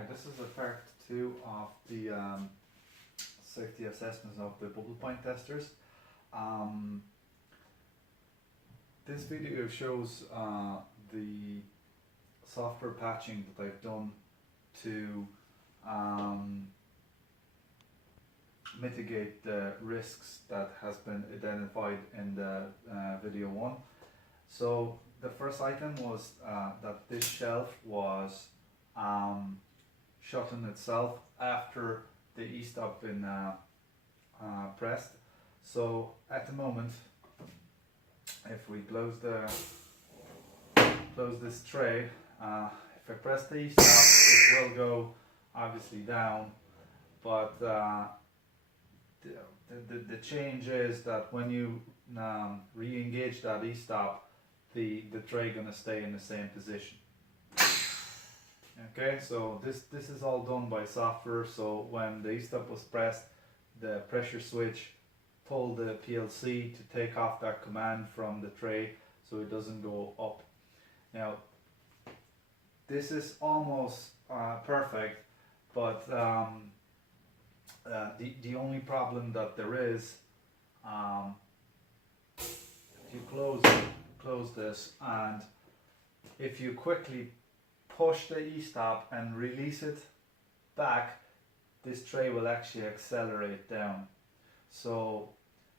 Hi, this is a part 2 of the safety assessments of the bubble point testers. This video shows the software patching that I've done to mitigate the risks that has been identified in the video 1. So the first item was that this shelf was shut in itself after the e-stop been pressed. So at the moment, if we close this tray, if I press the e-stop, it will go obviously down, but the change is that when you re-engage that e-stop, the tray gonna stay in the same position. Okay, so this is all done by software. So when the e-stop was pressed, the pressure switch told the PLC to take off that command from the tray so it doesn't go up. Now this is almost perfect, but the only problem that there is, if you close this, and if you quickly push the e-stop and release it back, this tray will actually accelerate down. So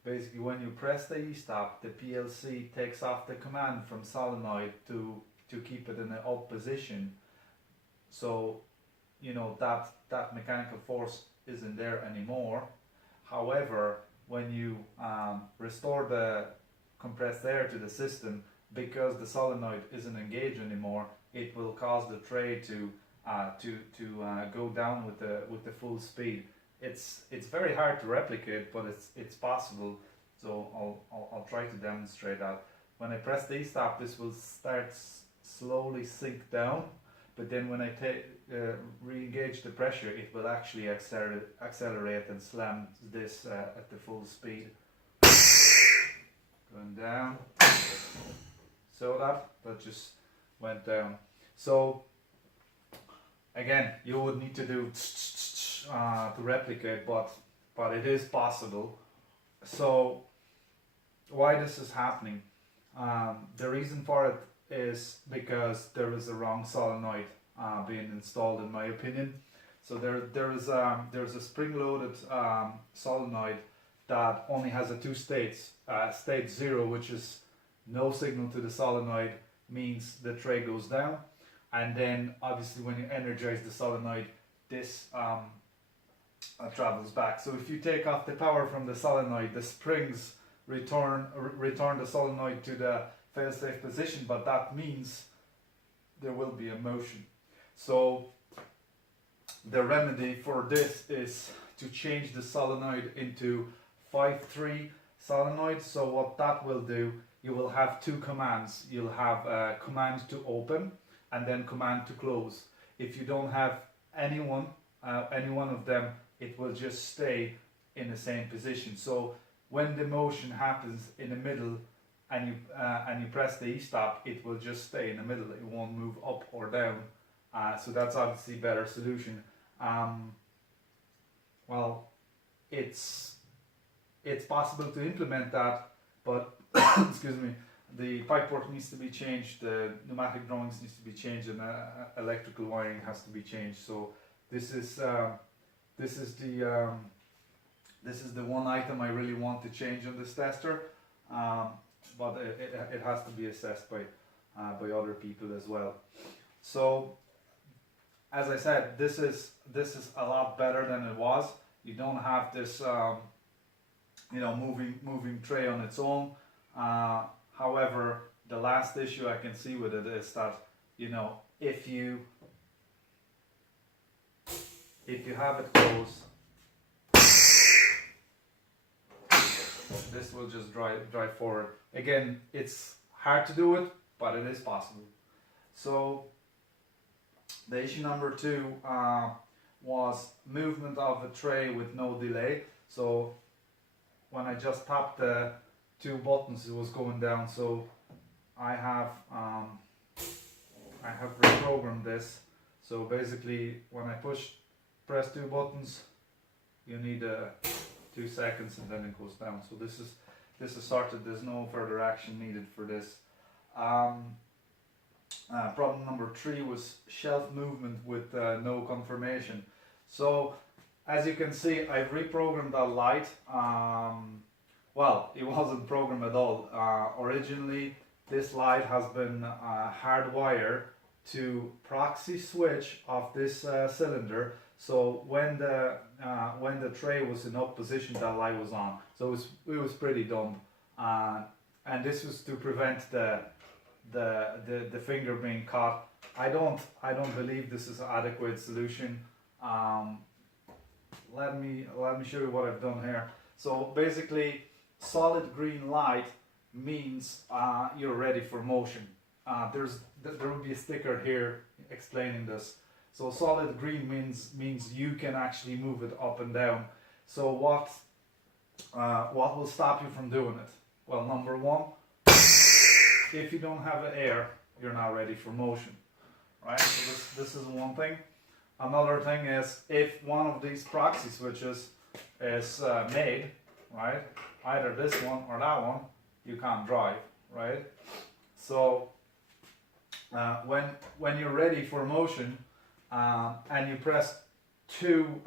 basically when you press the e-stop, the PLC takes off the command from solenoid to keep it in an up position. So you know that mechanical force isn't there anymore. However, when you restore the compressed air to the system, because the solenoid isn't engaged anymore, it will cause the tray to go down with the full speed. It's very hard to replicate, but it's possible. So I'll try to demonstrate that. When I press the e-stop, this will start slowly sink down, but then when I re-engage the pressure, it will actually accelerate and slam this at the full speed. Going down. So that just went down. So again, you would need to do to replicate, but it is possible. So why this is happening? The reason for it is because there is a wrong solenoid being installed, in my opinion. So there's a spring-loaded solenoid that only has a 2 states. State 0, which is no signal to the solenoid, means the tray goes down, and then obviously when you energize the solenoid, this travels back. So if you take off the power from the solenoid, the springs return the solenoid to the fail-safe position, but that means there will be a motion. So the remedy for this is to change the solenoid into 5-3 solenoid. So what that will do, you will have 2 commands. You'll have a command to open and then command to close. If you don't have any one of them, it will just stay in the same position. So when the motion happens in the middle and you press the e-stop, it will just stay in the middle. It won't move up or down. So that's obviously a better solution. Well, it's possible to implement that, but excuse me, the pipework needs to be changed, the pneumatic drawings needs to be changed, and electrical wiring has to be changed. So this is the one item I really want to change on this tester, but it has to be assessed by other people as well. So as I said, this is a lot better than it was. You don't have this moving tray on its own. However, the last issue I can see with it is that, if you have it closed, this will just drive forward. Again, it's hard to do it, but it is possible. So the issue number 2 was movement of the tray with no delay. So when I just tapped the 2 buttons, it was going down. So I have reprogrammed this So basically, when I press 2 buttons, you need 2 seconds and then it goes down. So this is sorted. There's no further action needed for this. Problem number 3 was shelf movement with no confirmation. So as you can see, I've reprogrammed that light. Well, it wasn't programmed at all. Originally, this light has been hardwired to proxy switch off this cylinder. So when the tray was in up position, that light was on. So it was pretty dumb. And this was to prevent the finger being caught. I don't believe this is an adequate solution. Let me show you what I've done here. So basically, solid green light means you're ready for motion. There will be a sticker here explaining this. So solid green means you can actually move it up and down. So what will stop you from doing it? Well, number 1, if you don't have air, you're not ready for motion, right? So this is one thing. Another thing is, if one of these proxy switches is made, right, either this one or that one, you can't drive, right? So when you're ready for motion and you press two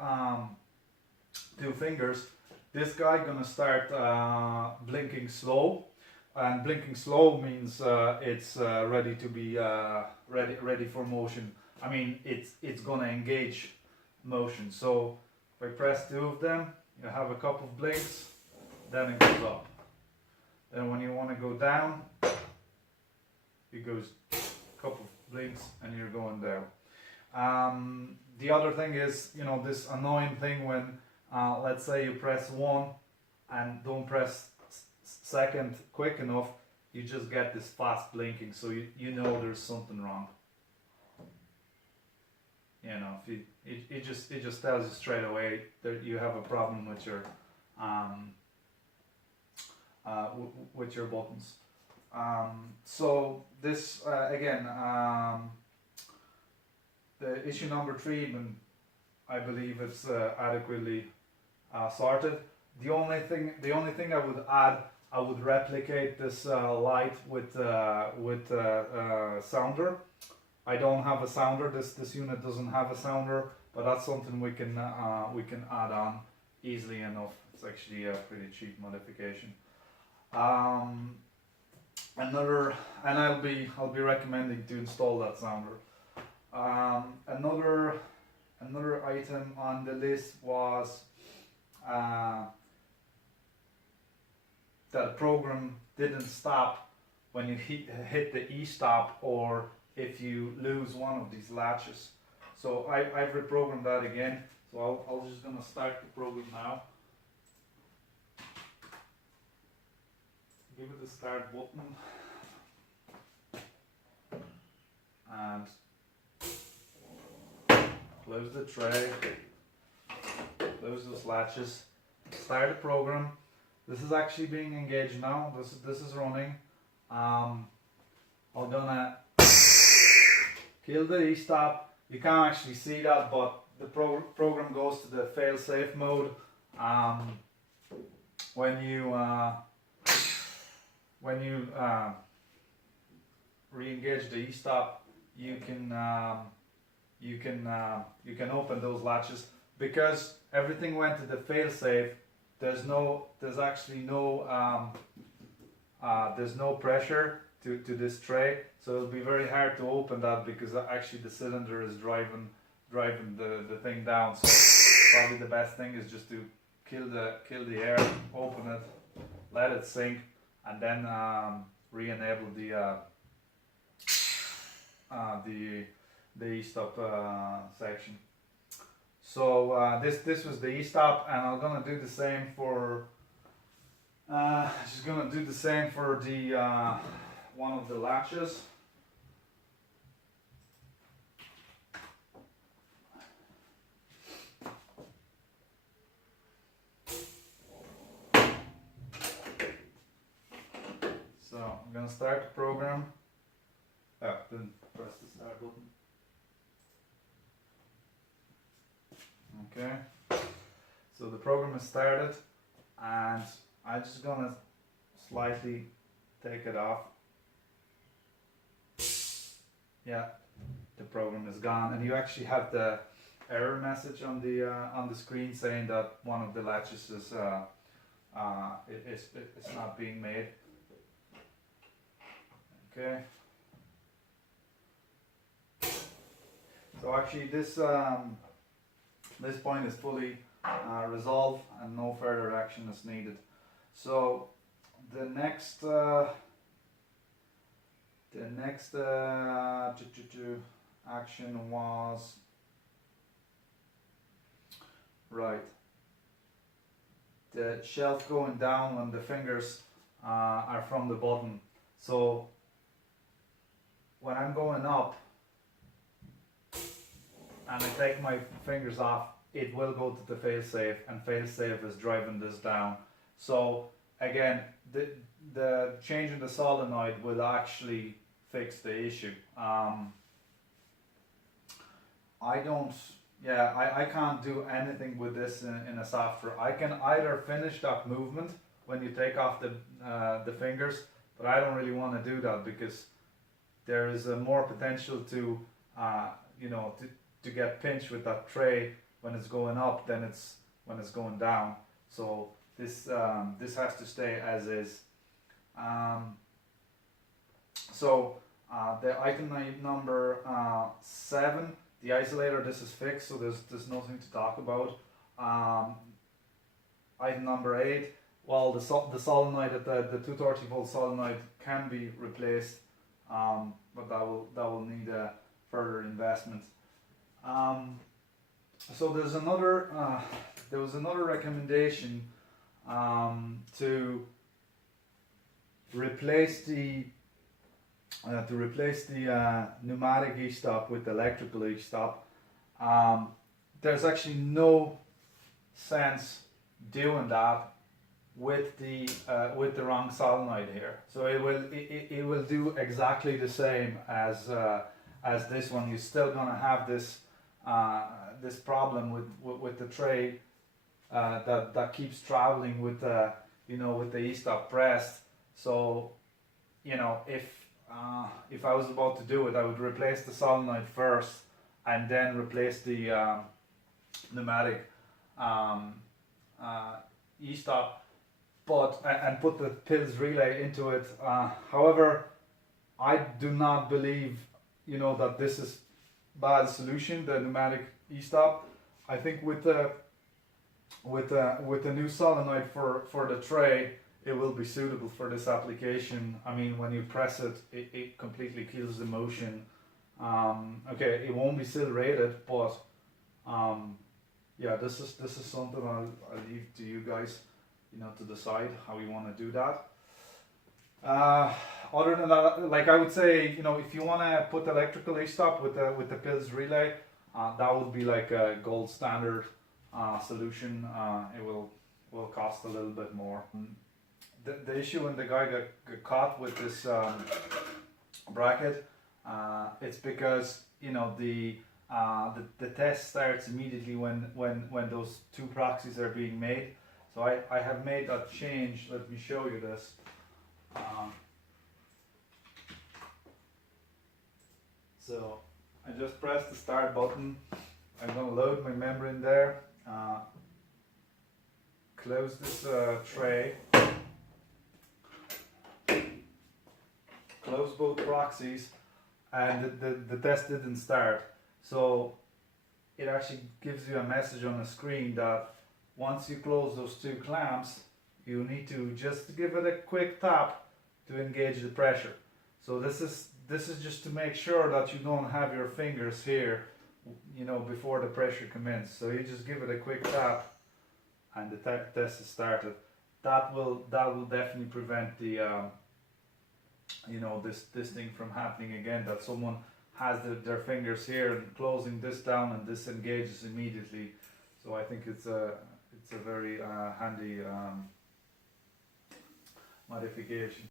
fingers, this guy gonna start blinking slow. And blinking slow means it's ready to be ready for motion. I mean, it's gonna engage motion. So if I press 2 of them, you have a couple of blinks, then it goes up. Then when you want to go down, it goes a couple of blinks and you're going down. The other thing is, you know, this annoying thing when let's say you press 1 and don't press second quick enough, you just get this fast blinking, so you know there's something wrong. You know, if it just tells you straight away that you have a problem with your buttons. So this again, the issue number 3, and I believe it's adequately sorted. The only thing I would add, I would replicate this light with sounder. I don't have a sounder. This unit doesn't have a sounder, but that's something we can add on easily enough. It's actually a pretty cheap modification. And I'll be recommending to install that sounder. Another item on the list was that program didn't stop when you hit the e-stop or if you lose one of these latches. So I've reprogrammed that again. So I'll just gonna start the program now. Give it the start button and close the tray, close those latches, start the program. This is actually being engaged now. This is running. I'm gonna kill the e-stop. You can't actually see that, but the program goes to the fail-safe mode. When you re-engage the e-stop, you can open those latches. Because everything went to the fail-safe, there's no pressure to this tray, so it'll be very hard to open that because actually the cylinder is driving the thing down. So probably the best thing is just to kill the air, open it, let it sink, and then re-enable the e-stop section. So this was the e-stop, and I'm gonna do the same for the one of the latches. So I'm gonna start the program. Didn't press the start button. Okay, so the program is started, and I'm just gonna slightly take it off. Yeah, the program is gone, and you actually have the error message on the screen saying that one of the latches is it's not being made. Okay. So actually, this point is fully resolved, and no further action is needed. So the next action was right. The shelf going down when the fingers are from the bottom. So when I'm going up and I take my fingers off, it will go to the failsafe, and failsafe is driving this down. So again, the change in the solenoid will actually fix the issue. I can't do anything with this in a software. I can either finish that movement when you take off the fingers, but I don't really want to do that because there is more potential to to get pinched with that tray when it's going up than it's when it's going down. So this has to stay as is. The item number 7, the isolator, this is fixed, so there's nothing to talk about. Item number 8, well, the solenoid at the 230 volt solenoid can be replaced, but that will need a further investment. So there was another recommendation to replace the pneumatic e-stop with electrical e-stop. There's actually no sense doing that with the wrong solenoid here. So it will do exactly the same as this one. You're still gonna have this this problem with the tray that keeps traveling with the with the e-stop pressed. So if I was about to do it, I would replace the solenoid first and then replace the pneumatic e-stop, and put the pills relay into it. However, I do not believe that this is bad solution, the pneumatic e-stop. I think with the new solenoid for the tray, it will be suitable for this application. I mean, when you press it, it completely kills the motion. Okay, it won't be still rated, but yeah, this is something I'll leave to you guys, to decide how you want to do that. Other than that, like I would say, if you want to put electrical e-stop with the pills relay, that would be like a gold standard solution. It will cost a little bit more. The issue when the guy got caught with this bracket, it's because the test starts immediately when those two proxies are being made. So I have made that change. Let me show you this. So I just press the start button. I'm going to load my membrane there. Close this tray. Close both proxies, and the test didn't start. So it actually gives you a message on the screen that once you close those two clamps, you need to just give it a quick tap to engage the pressure. So this is just to make sure that you don't have your fingers here, before the pressure commences. So you just give it a quick tap, and the test is started. That will definitely prevent the this thing from happening again, that someone has their fingers here and closing this down and this engages immediately. So I think it's a very handy modification.